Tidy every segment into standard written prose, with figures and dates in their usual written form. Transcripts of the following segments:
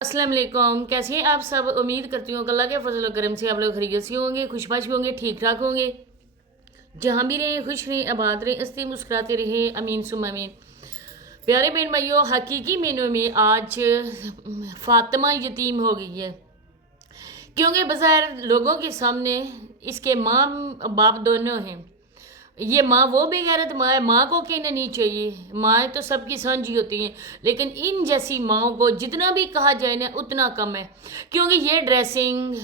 अस्सलाम वालेकुम। कैसे हैं आप सब? उम्मीद करती हूँ कि अल्लाह के फजल और करम से आप लोग खैरियत से होंगे, खुशबाश भी होंगे, ठीक ठाक होंगे। जहाँ भी रहें खुश रहें, आबाद रहें, हंसते मुस्कुराते रहें, अमीन सुम्मा अमीन। प्यारे बहन भाइयों, हकीकी मेनू में आज फातिमा यतीम हो गई है, क्योंकि बज़ाहिर लोगों के सामने इसके माँ बाप दोनों हैं। ये माँ वो बेगैरत माँ है, माँ को कहना नहीं चाहिए, माँ तो सबकी साझी होती हैं, लेकिन इन जैसी माँओं को जितना भी कहा जाए ना उतना कम है। क्योंकि ये ड्रेसिंग,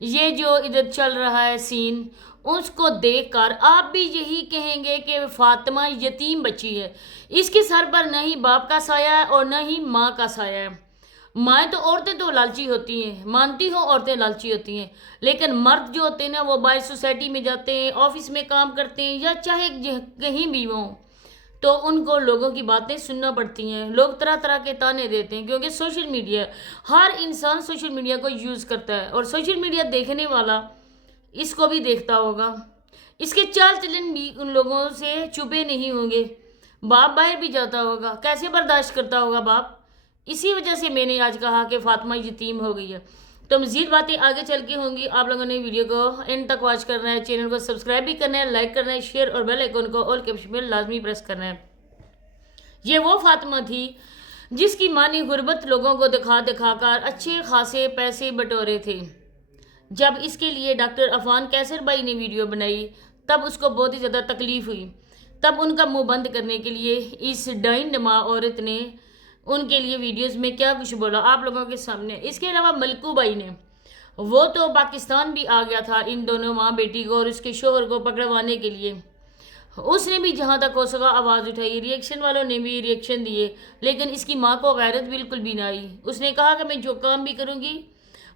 ये जो इधर चल रहा है सीन, उसको देखकर आप भी यही कहेंगे कि फातिमा यतीम बच्ची है। इसके सर पर न ही बाप का साया है और न ही माँ का साया है। माएँ तो औरतें तो लालची होती हैं, मानती हो औरतें लालची होती हैं, लेकिन मर्द जो होते हैं ना वो बाहर सोसाइटी में जाते हैं, ऑफिस में काम करते हैं या चाहे कहीं भी हों, तो उनको लोगों की बातें सुनना पड़ती हैं। लोग तरह तरह के ताने देते हैं, क्योंकि सोशल मीडिया, हर इंसान सोशल मीडिया को यूज़ करता है और सोशल मीडिया देखने वाला इसको भी देखता होगा। इसके चाल चलन भी उन लोगों से छुपे नहीं होंगे। बाप बाहर भी जाता होगा, कैसे बर्दाश्त करता होगा बाप। इसी वजह से मैंने आज कहा कि फातिमा यतीम हो गई है। तो मज़ीद बातें आगे चल के होंगी। आप लोगों ने वीडियो को एंड तक वॉच करना है, चैनल को सब्सक्राइब भी करना है, लाइक करना है, शेयर और बेल आइकन को ऑल के ऑप्शन में लाजमी प्रेस करना है। ये वो फातिमा थी जिसकी माँ ने गुर्बत लोगों को दिखा दिखाकर अच्छे खासे पैसे बटोरे थे। जब इसके लिए डॉक्टर अफान कैसर भाई ने वीडियो बनाई तब उसको बहुत ही ज़्यादा तकलीफ़ हुई। तब उनका मुंह बंद करने के लिए इस डाइन नमा औरत ने उनके लिए वीडियोस में क्या कुछ बोला आप लोगों के सामने। इसके अलावा मलकू भाई ने, वो तो पाकिस्तान भी आ गया था इन दोनों माँ बेटी को और उसके शोहर को पकड़वाने के लिए। उसने भी जहाँ तक हो सका आवाज़ उठाई, रिएक्शन वालों ने भी रिएक्शन दिए, लेकिन इसकी माँ को गैरत बिल्कुल भी ना आई। उसने कहा कि मैं जो काम भी करूँगी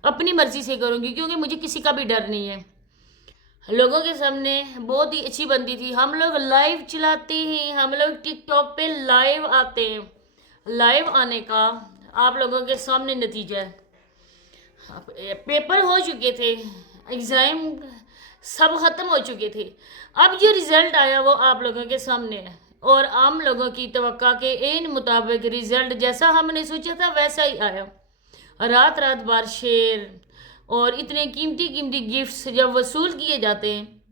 अपनी मर्ज़ी से करूँगी, क्योंकि मुझे किसी का भी डर नहीं है। लोगों के सामने बहुत ही अच्छी बनती थी। हम लोग लाइव चलाते हैं, हम लोग टिकटॉक पे लाइव आते हैं। लाइव आने का आप लोगों के सामने नतीजा है। पेपर हो चुके थे, एग्ज़ाम सब ख़त्म हो चुके थे, अब जो रिज़ल्ट आया वो आप लोगों के सामने है और आम लोगों की तवक्का के एन मुताबिक रिज़ल्ट जैसा हमने सोचा था वैसा ही आया। रात रात बार शेर और इतने कीमती कीमती गिफ्ट्स जब वसूल किए जाते हैं,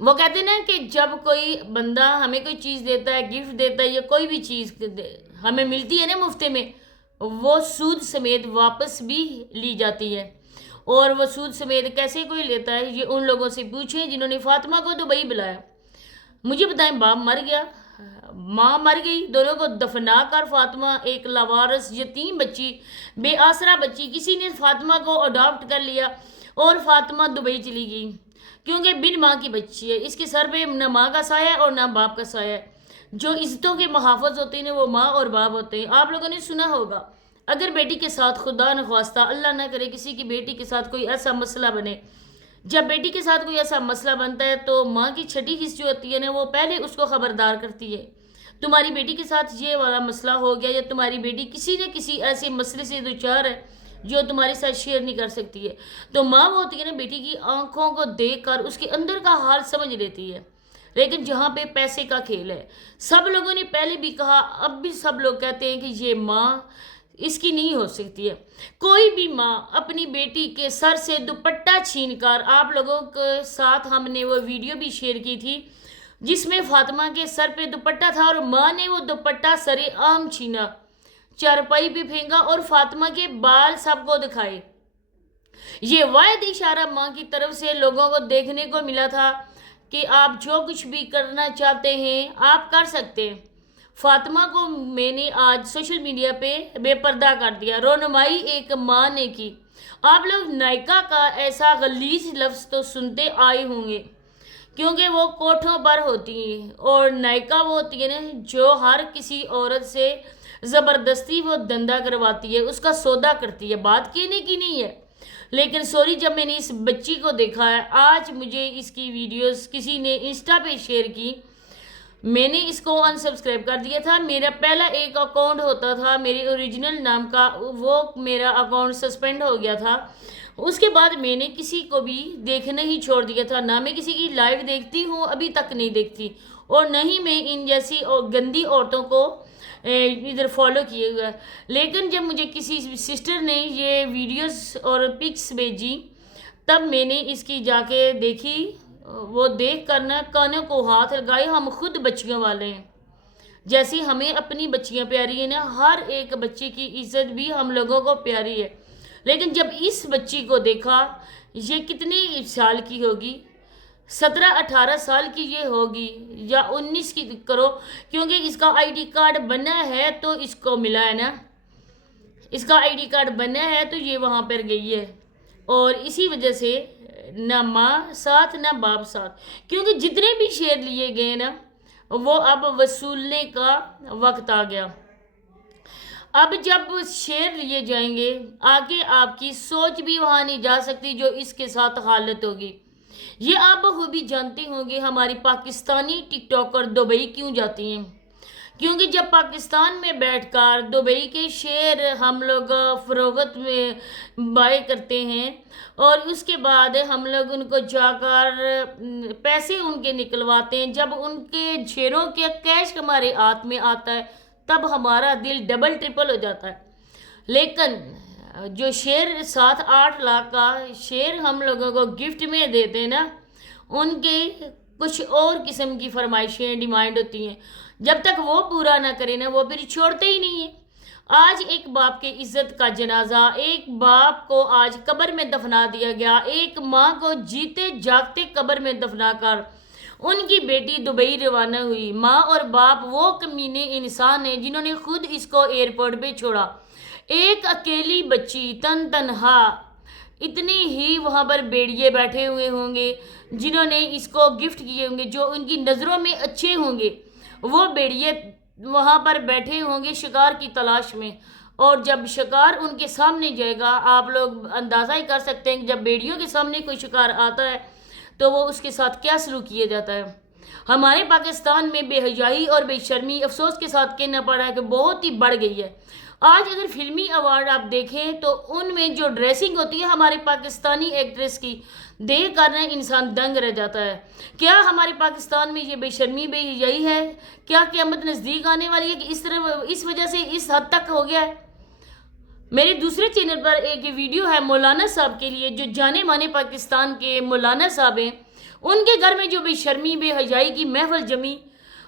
वो कहते हैं ना कि जब कोई बंदा हमें कोई चीज़ देता है, गिफ्ट देता है या कोई भी चीज़ हमें मिलती है ना मुफ्ते में, वो सूद समेत वापस भी ली जाती है। और वो सूद समेत कैसे कोई लेता है, ये उन लोगों से पूछें जिन्होंने फातिमा को दुबई बुलाया। मुझे बताएं, बाप मर गया, माँ मर गई, दोनों को दफना कर फातिमा एक लावारिस यतीम बच्ची, बेआसरा बच्ची, किसी ने फातिमा को अडॉप्ट कर लिया और फातिमा दुबई चली गई, क्योंकि बिन माँ की बच्ची है। इसके सर पे न माँ का साया है और ना बाप का साया है। जो इज्जतों के मुहाफ़िज़ होते हैं वो माँ और बाप होते हैं। आप लोगों ने सुना होगा, अगर बेटी के साथ खुदा न ख्वास्ता अल्लाह ना करे किसी की बेटी के साथ कोई ऐसा मसला बने, जब बेटी के साथ कोई ऐसा मसला बनता है तो माँ की छठी हिस्स जो होती है ना वो पहले उसको ख़बरदार करती है, तुम्हारी बेटी के साथ ये वाला मसला हो गया या तुम्हारी बेटी किसी न किसी ऐसे मसले से दो चार है जो तुम्हारे साथ शेयर नहीं कर सकती है। तो माँ वो होती है ना, बेटी की आंखों को देख कर उसके अंदर का हाल समझ लेती है। लेकिन जहाँ पे पैसे का खेल है, सब लोगों ने पहले भी कहा, अब भी सब लोग कहते हैं कि ये माँ इसकी नहीं हो सकती है। कोई भी माँ अपनी बेटी के सर से दुपट्टा छीनकर, आप लोगों के साथ हमने वो वीडियो भी शेयर की थी जिसमें फातिमा के सर पे दुपट्टा था और माँ ने वो दुपट्टा सरे आम छीना, चारपाई पे फेंका और फातिमा के बाल सबको दिखाए। ये वायद इशारा माँ की तरफ से लोगों को देखने को मिला था कि आप जो कुछ भी करना चाहते हैं आप कर सकते हैं। फातिमा को मैंने आज सोशल मीडिया पे बेपर्दा कर दिया, रोनुमाई एक माँ ने की। आप लोग नायका का ऐसा गलीज लफ्ज़ तो सुनते आए होंगे, क्योंकि वो कोठों पर होती हैं और नायका वो होती है ना जो हर किसी औरत से ज़बरदस्ती वो धंधा करवाती है, उसका सौदा करती है। बात कहने की नहीं है, लेकिन सॉरी, जब मैंने इस बच्ची को देखा है, आज मुझे इसकी वीडियोस किसी ने इंस्टा पे शेयर की, मैंने इसको अनसब्सक्राइब कर दिया था। मेरा पहला एक अकाउंट होता था मेरे ओरिजिनल नाम का, वो मेरा अकाउंट सस्पेंड हो गया था। उसके बाद मैंने किसी को भी देखना ही छोड़ दिया था, ना मैं किसी की लाइव देखती हूँ, अभी तक नहीं देखती, और न ही मैं इन जैसी गंदी औरतों को ادھر فالو کیے ہوئے. لیکن جب مجھے کسی سسٹر نے یہ ویڈیوز اور پکس بھیجی تب میں نے اس کی جا کے دیکھی. وہ دیکھ کر نا کانوں کو ہاتھ لگائے. ہم خود بچیوں والے ہیں، جیسی ہمیں اپنی بچیاں پیاری ہیں نا، ہر ایک بچی کی عزت بھی ہم لوگوں کو پیاری ہے. لیکن جب اس بچی کو دیکھا، یہ کتنے سال کی ہوگی، 17-18 سال کی یہ ہوگی یا 19 کی کرو، کیونکہ اس کا آئی ڈی کارڈ بنا ہے تو اس کو ملا ہے نا. اس کا آئی ڈی کارڈ بنا ہے تو یہ وہاں پر گئی ہے. اور اسی وجہ سے نہ ماں ساتھ نہ باپ ساتھ، کیونکہ جتنے بھی شیر لیے گئے نا وہ اب وصولنے کا وقت آ گیا. اب جب شیر لیے جائیں گے آگے آپ کی سوچ بھی وہاں نہیں جا سکتی جو اس کے ساتھ حالت ہوگی. یہ آپ بخوبی جانتے ہوں گے ہماری پاکستانی ٹک ٹاکر دبئی کیوں جاتی ہیں، کیونکہ جب پاکستان میں بیٹھ کر دبئی کے شیر ہم لوگ فروخت میں بائے کرتے ہیں اور اس کے بعد ہم لوگ ان کو جا کر پیسے ان کے نکلواتے ہیں، جب ان کے شیروں کے کیش ہمارے ہاتھ میں آتا ہے تب ہمارا دل ڈبل ٹرپل ہو جاتا ہے. لیکن جو شیر 7-8 لاکھ کا شیر ہم لوگوں کو گفٹ میں دیتے ہیں نا، ان کے کچھ اور قسم کی فرمائشیں ڈیمانڈ ہوتی ہیں. جب تک وہ پورا نہ کرے نا وہ پھر چھوڑتے ہی نہیں ہیں. آج ایک باپ کے عزت کا جنازہ، ایک باپ کو آج قبر میں دفنا دیا گیا، ایک ماں کو جیتے جاگتے قبر میں دفنا کر ان کی بیٹی دبئی روانہ ہوئی. ماں اور باپ وہ کمینے انسان ہیں جنہوں نے خود اس کو ایئرپورٹ پہ چھوڑا. ایک اکیلی بچی تنہا، اتنے ہی وہاں پر بیڑیے بیٹھے ہوئے ہوں گے جنہوں نے اس کو گفٹ کیے ہوں گے، جو ان کی نظروں میں اچھے ہوں گے. وہ بیڑیے وہاں پر بیٹھے ہوں گے شکار کی تلاش میں، اور جب شکار ان کے سامنے جائے گا آپ لوگ اندازہ ہی کر سکتے ہیں کہ جب بیڑیوں کے سامنے کوئی شکار آتا ہے تو وہ اس کے ساتھ کیا سلوک کیا جاتا ہے. ہمارے پاکستان میں بے حیائی اور بے شرمی افسوس کے ساتھ کہنا پڑا ہے کہ بہت ہی بڑھ گئی ہے. آج اگر فلمی ایوارڈ آپ دیکھیں تو ان میں جو ڈریسنگ ہوتی ہے ہمارے پاکستانی ایکٹریس کی، دیکھ کر انسان دنگ رہ جاتا ہے. کیا ہمارے پاکستان میں یہ بے شرمی بے حیائی ہے؟ کیا قیامت نزدیک آنے والی ہے کہ اس وجہ سے اس حد تک ہو گیا ہے؟ میرے دوسرے چینل پر ایک ویڈیو ہے مولانا صاحب کے لیے، جو جانے مانے پاکستان کے مولانا صاحب ہیں، ان کے گھر میں جو بے شرمی بے حیائی کی محفل جمی،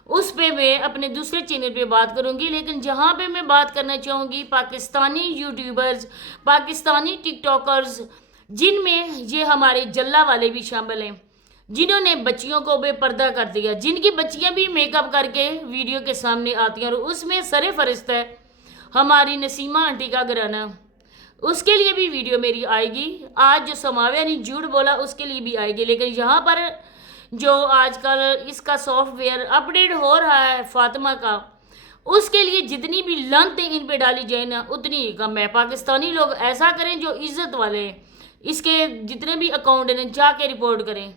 اس پہ میں اپنے دوسرے چینل پہ بات کروں گی. لیکن جہاں پہ میں بات کرنا چاہوں گی پاکستانی یوٹیوبرز، پاکستانی ٹک ٹاکرز، جن میں یہ ہمارے جلا والے بھی شامل ہیں، جنہوں نے بچیوں کو بے پردہ کر دیا، جن کی بچیاں بھی میک اپ کر کے ویڈیو کے سامنے آتی ہیں. اور اس میں سر فہرست ہے ہماری نسیمہ آنٹی کا گھرانہ. اس کے لیے بھی ویڈیو میری آئے گی. آج جو سماویہ نے جھوٹ بولا اس کے لیے بھی آئے گی. لیکن یہاں پر جو آج کل اس کا سافٹ ویئر اپڈیٹ ہو رہا ہے فاطمہ کا، اس کے لیے جتنی بھی لعنتیں ان پہ ڈالی جائیں نا اتنی کم ہے. پاکستانی لوگ ایسا کریں جو عزت والے ہیں، اس کے جتنے بھی اکاؤنٹ ہیں جا کے رپورٹ کریں.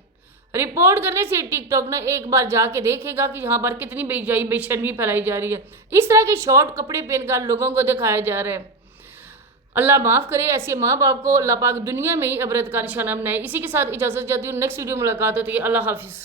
رپورٹ کرنے سے ٹک ٹاک نے ایک بار جا کے دیکھے گا کہ یہاں پر کتنی بے شرمی پھیلائی جا رہی ہے. اس طرح کے شارٹ کپڑے پہن کر لوگوں کو دکھایا جا رہا ہے. اللہ معاف کرے ایسے ماں باپ کو. اللہ پاک دنیا میں ہی عبرت کا نشانہ بنائے. اسی کے ساتھ اجازت چاہتی ہوں، نیکسٹ ویڈیو ملاقات ہوتی ہے. اللہ حافظ.